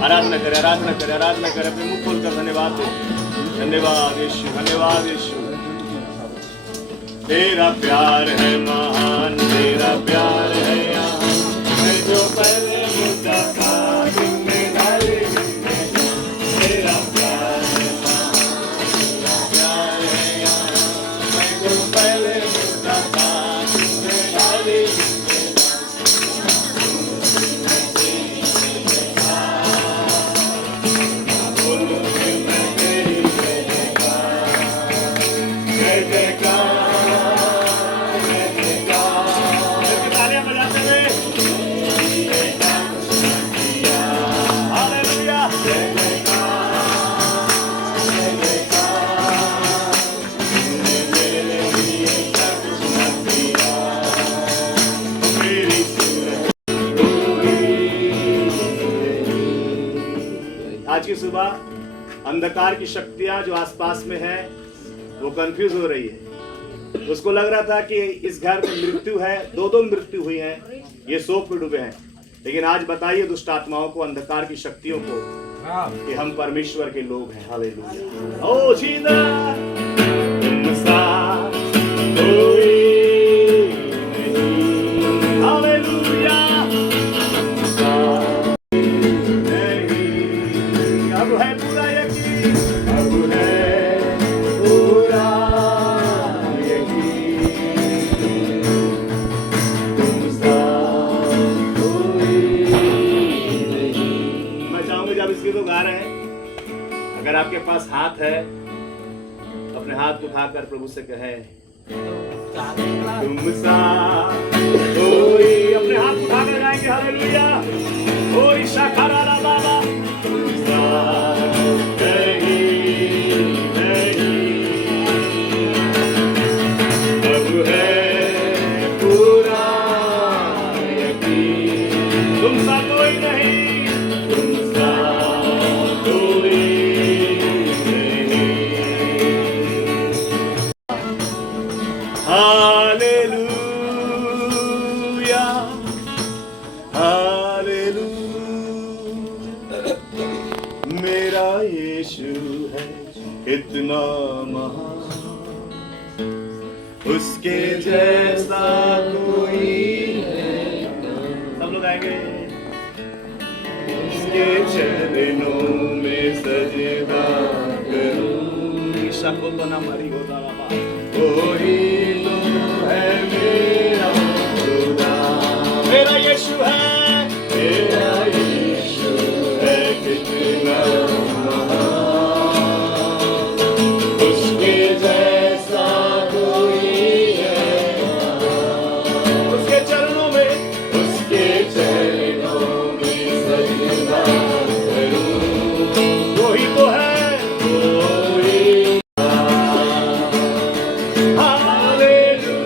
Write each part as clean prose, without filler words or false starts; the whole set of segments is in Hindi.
आराधना करे, आराधना करे, आराधना करे, अपने मुंह खोलकर धन्यवाद दे। धन्यवाद यीशु, धन्यवाद यीशु। तेरा प्यार है महान, तेरा प्यार है यहाँ, मैं जो पहले मुद्दा था जिम्मेदारी, तेरा प्यार है महान, तेरा प्यार है यहाँ, मैं जो पहले मुद्दा था जिम्मेदारी, आज की सुबह अंधकार की शक्तियां जो आसपास में है वो कंफ्यूज हो रही है। उसको लग रहा था कि इस घर में मृत्यु है, दो मृत्यु हुई है, ये शोक में डूबे हैं। लेकिन आज बताइए दुष्ट आत्माओं को, अंधकार की शक्तियों को कि हम परमेश्वर के लोग हैं। हालेलुया। ओ जीसस, तुम सा कोई नहीं। हालेलुया। अब है पूरा यकीन, अब है पूरा यकीन, तुम सा कोई नहीं। मैं चाहूंगा जब इसके लोग गा रहे हैं, अगर आपके पास हाथ है तो अपने हाथ को उठाकर प्रभु से कहे तुम सा कोई। अपने हाथ उठाकर गाएंगे हालेलुया। ओ शाखरा बाबा, तुम सा नहीं, अब है पूरा यकीन, तुम सा कोई नहीं, तुम सा कोई नहीं। Hallelujah, hallelujah. मेरा यीशु है इतना महान, उसके जैसा कोई है। सब लोग आएंगे। उसके चरणों में सजदा करूं, ईशा को तो ना मरी होता बाबा, कोई तो है मेरा खुदा। मेरा यीशु है, मेरा यीशु है कितना महान, उसके जैसा कोई है। उसके चरणों में, उसके चरणों में सजदा करूं, वही तो है, वही। हालेलुया,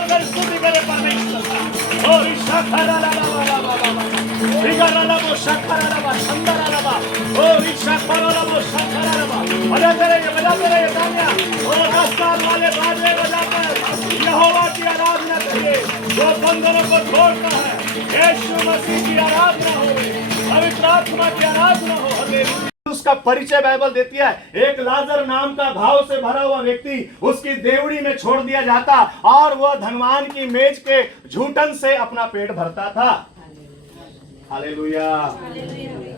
बोलकर स्तुति करे परमेश्वर का। ओ रिशाखरा ला ला ला ला ला ला, रिगारा ला वो शाखरा ला वा संदरा ला वा, ओ रिशाखरा ला वो शाखरा ला वा। बजाते रहिए तालियां। और आसमान वाले बादल बजाकर यहोवा की आराधना करिए। जो बंधनों को तोड़ता है, यीशु मसीह की आराधना हो, पवित्र आत्मा की आराधना हो। हालेलुया। उसका परिचय बाइबल देती है। एक लाजर नाम का घाव से भरा हुआ व्यक्ति उसकी देवड़ी में छोड़ दिया जाता और वह धनवान की मेज के झूठन से अपना पेट भरता था। हालेलुया।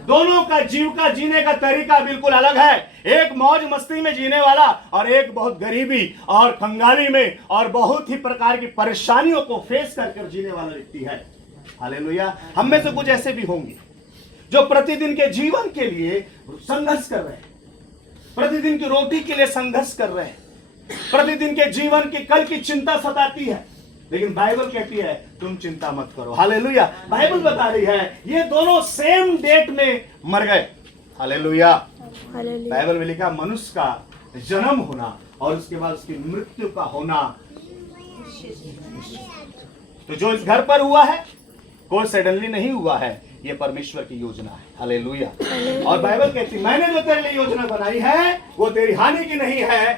दोनों का जीव का जीने का तरीका बिल्कुल अलग है। एक मौज मस्ती में जीने वाला और एक बहुत गरीबी और कंगाली में और बहुत ही प्रकार की परेशानियों को फेस कर जीने वाला व्यक्ति है। हालेलुया। हम में से कुछ ऐसे भी होंगे जो प्रतिदिन के जीवन के लिए संघर्ष कर रहे हैं, प्रतिदिन की रोटी के लिए संघर्ष कर रहे हैं, प्रतिदिन के जीवन की कल की चिंता सताती है, लेकिन बाइबल कहती है तुम चिंता मत करो। हालेलुया। बाइबल बता रही है ये दोनों सेम डेट में मर गए। हालेलुया। बाइबल में लिखा मनुष्य का जन्म होना और उसके बाद उसकी मृत्यु का होना। तो जो इस घर पर हुआ है कोई सडनली नहीं हुआ है, ये परमेश्वर की योजना है। हालेलुया। और बाइबल कहती है मैंने जो तेरे लिए योजना बनाई है वो तेरी हानि की नहीं है,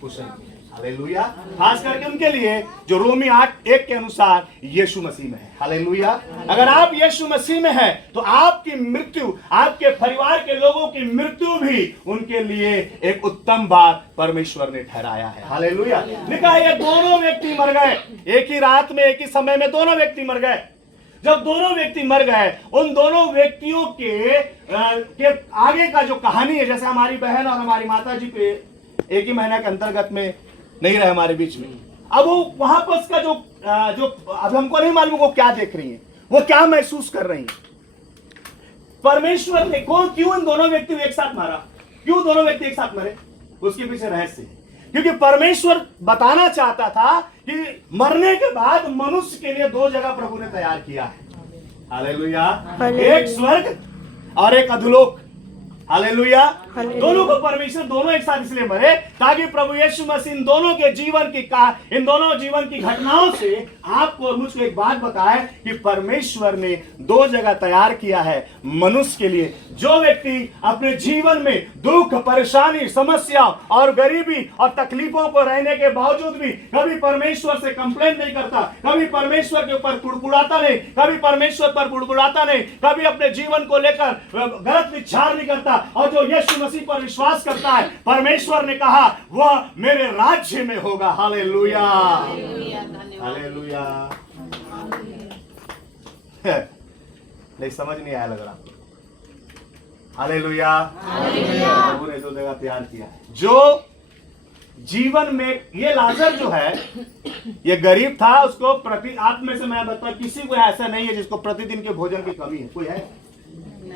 कुशल की। हालेलुया। खास करके उनके लिए जो रोमी 8:1 के अनुसार यीशु मसीह में है। हालेलुया। अगर आप यीशु मसीह में हैं तो आपकी मृत्यु, आपके परिवार के लोगों की मृत्यु भी उनके लिए एक उत्तम बात परमेश्वर ने ठहराया है। हालेलुया। लिखा है ये दोनों व्यक्ति मर गए, एक ही रात में एक ही समय में दोनों व्यक्ति मर गए। जब दोनों व्यक्ति मर गए, उन दोनों व्यक्तियों के आगे का जो कहानी है, जैसे हमारी बहन और हमारी माता जी पे एक ही महीने के अंतर्गत में नहीं रहे हमारे बीच में, अब वो वहां पर उसका जो अब हमको नहीं मालूम वो क्या देख रही है, वो क्या महसूस कर रही है। परमेश्वर ने क्यों इन दोनों व्यक्ति को एक साथ मारा, क्यों दोनों व्यक्ति एक साथ मरे, उसके पीछे रहस्य है। क्योंकि परमेश्वर बताना चाहता था कि मरने के बाद मनुष्य के लिए दो जगह प्रभु ने तैयार किया है। हालेलुया। एक स्वर्ग और एक अधोलोक। हालेलुया। दोनों को परमेश्वर दोनों एक साथ इसलिए मरे ताकि प्रभु यीशु मसीह इन दोनों जीवन की घटनाओं से आपको और मुझको एक बात बताए कि परमेश्वर ने दो जगह तैयार किया है मनुष्य के लिए। जो व्यक्ति अपने जीवन में दुख, परेशानी, समस्या और गरीबी और तकलीफों को रहने के बावजूद भी कभी परमेश्वर से कंप्लेन नहीं करता, कभी परमेश्वर के ऊपर कुड़कुड़ाता नहीं, कभी परमेश्वर पर बुड़बुड़ाता नहीं, कभी अपने जीवन को लेकर गलत विचार नहीं करता और जो यीशु मसीह पर विश्वास करता है, परमेश्वर ने कहा वह मेरे राज्य में होगा। हालेलुया। हालेलुया। नहीं समझ नहीं आया लग रहा। हालेलुया। प्रभु ने दो जगह तैयार किया है। जो जीवन में ये लाजर जो है ये गरीब था, उसको प्रति आप में से मैं बताऊं किसी को ऐसा नहीं है जिसको प्रतिदिन के भोजन की कमी है। कोई है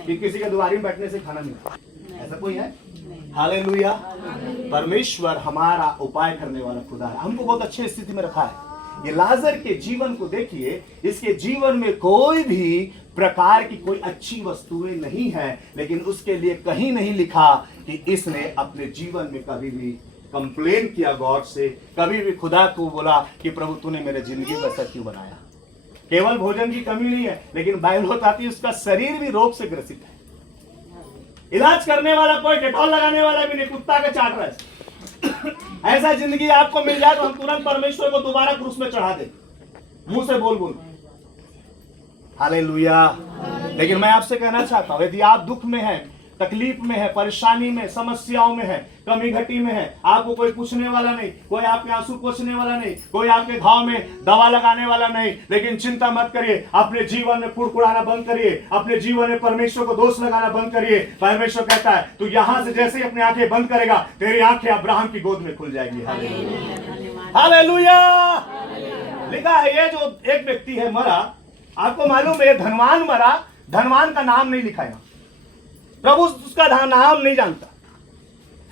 कि किसी के द्वारी में बैठने से खाना मिलता, ऐसा कोई है? हालेलुया। परमेश्वर हमारा उपाय करने वाला खुदा है, हमको बहुत अच्छी स्थिति में रखा है। ये लाजर के जीवन को देखिए, इसके जीवन में कोई भी प्रकार की कोई अच्छी वस्तुएं नहीं है, लेकिन उसके लिए कहीं नहीं लिखा कि इसने अपने जीवन में कभी भी कंप्लेन किया गॉड से, कभी भी खुदा को बोला कि प्रभु तूने मेरे जिंदगी को ऐसा क्यों बनाया। केवल भोजन की कमी नहीं है, लेकिन बाइबल बताती है उसका शरीर भी रोग से ग्रसित है। इलाज करने वाला कोई, डेटॉल लगाने वाला भी नहीं, कुत्ता का चाट रहा है। ऐसा जिंदगी आपको मिल जाए तो हम तुरंत परमेश्वर को दोबारा क्रूस में चढ़ा दे, मुंह से बोल। हालेलुया। लेकिन मैं आपसे कहना चाहता हूं, यदि आप दुख में हैं, तकलीफ में है, परेशानी में, समस्याओं में है, कमी घटी में है, आपको कोई पूछने वाला नहीं, कोई आपके आंसू पोंछने वाला नहीं, कोई आपके घाव में दवा लगाने वाला नहीं, लेकिन चिंता मत करिए। अपने जीवन में कुड़कुड़ाना बंद करिए, अपने जीवन में परमेश्वर को दोष लगाना बंद करिए। परमेश्वर कहता है तू यहां से जैसे ही अपनी आंखें बंद करेगा, तेरी आंखें अब्राहम की गोद में खुल जाएगी। हालेलुया। लिखा है ये जो एक व्यक्ति है मरा, आपको मालूम है धनवान मरा, धनवान का नाम नहीं लिखा है, प्रभु उसका नाम नहीं जानता।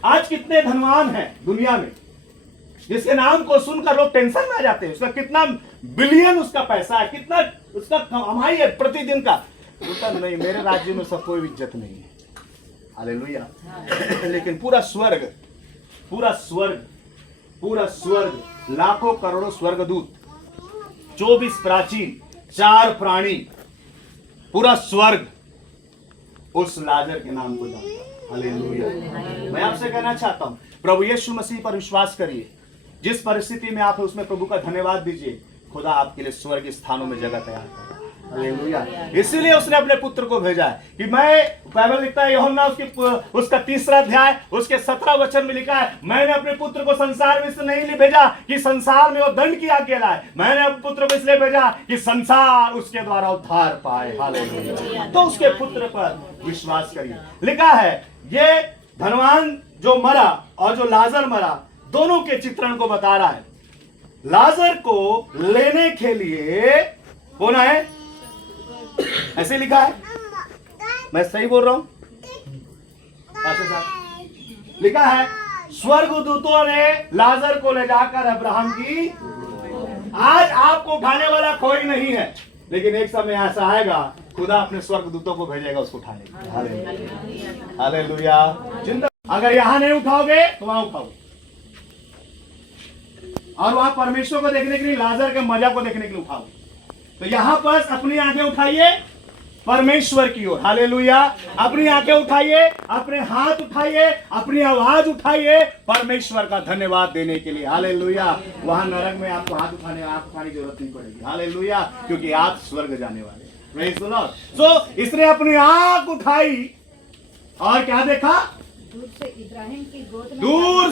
आज कितने धनवान हैं दुनिया में जिसके नाम को सुनकर लोग टेंशन में आ जाते हैं। उसका कितना बिलियन उसका पैसा है, कितना उसका कमाई है प्रतिदिन का। उसका नहीं, मेरे राज्य में सब कोई इज्जत नहीं है। हालेलुया। लेकिन पूरा स्वर्ग, लाखों करोड़ों स्वर्गदूत 24 प्राचीन, 4 प्राणी, पूरा स्वर्ग उस लाजर के नाम को जानता। हालेलुया। मैं आपसे कहना चाहता हूं, प्रभु यीशु मसीह पर विश्वास करिए। जिस परिस्थिति में आप है उसमें प्रभु का धन्यवाद दीजिए। खुदा आपके लिए स्वर्ग स्थानों में जगह तैयार करेगा। हालेलुया। इसीलिए उसने अपने पुत्र को भेजा है कि मैं, बाइबल लिखता है यूहन्ना उसका 3रा अध्याय उसके 17 वचन में लिखा है, मैंने अपने पुत्र को संसार में इसलिए नहीं भेजा कि संसार में वो दंड की आज्ञा लाए, मैंने अपने पुत्र को इसलिए भेजा कि संसार उसके द्वारा उद्धार पाए। हालेलुया। तो उसके पुत्र पर विश्वास करिए। लिखा है ये धनवान जो मरा और जो लाजर मरा, दोनों के चित्रण को बता रहा है। लाजर को लेने के लिए कौन आए, ऐसे लिखा है, मैं सही बोल रहा हूं पास्टर साहब? लिखा है स्वर्गदूतों ने लाजर को ले जाकर अब्राहम की, आज आपको उठाने वाला कोई नहीं है, लेकिन एक समय ऐसा आएगा खुदा अपने स्वर्गदूतों को भेजेगा उसको उठाने के लिए। हालेलुया। चिंता, अगर यहां नहीं उठाओगे तो वहां उठाओगे, और वहां परमेश्वर को देखने के लिए, लाजर के मजा को देखने के लिए उठाओगे। तो यहां पर अपनी आंखें उठाइए परमेश्वर की ओर। हालेलुया। अपनी आंखें उठाइए, अपने हाथ उठाइए, अपनी आवाज उठाइए परमेश्वर का धन्यवाद देने के लिए। हालेलुया। वहां नरक में आपको हाथ उठाने की जरूरत नहीं पड़ेगी। हालेलुया। क्योंकि आप स्वर्ग जाने वाले। Praise the Lord. सो इसने अपनी आंख उठाई और क्या देखा? दूर से इब्राहिम की गोद में दूर